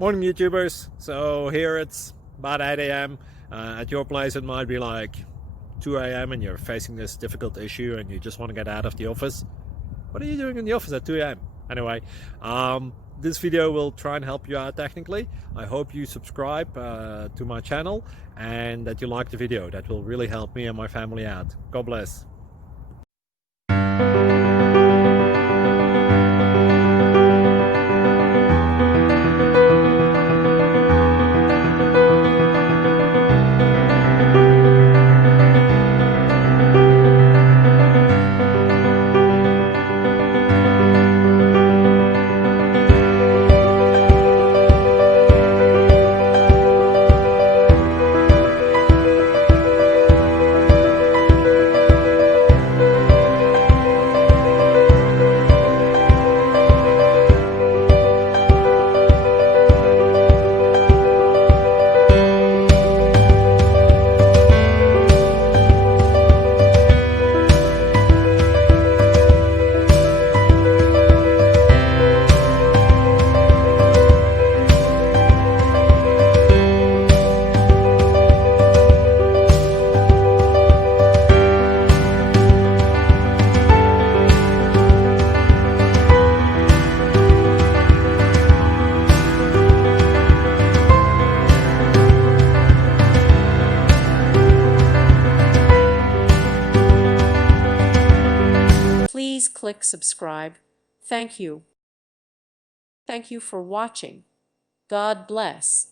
Morning YouTubers. So here it's about 8 a.m. At your place it might be like 2 a.m. and you're facing this difficult issue and you just want to get out of the office. What are you doing in the office at 2 a.m.? Anyway, this video will try and help you out technically. I hope you subscribe to my channel and that you like the video. That will really help me and my family out. God bless. Please click subscribe. Thank you. Thank you for watching. God bless.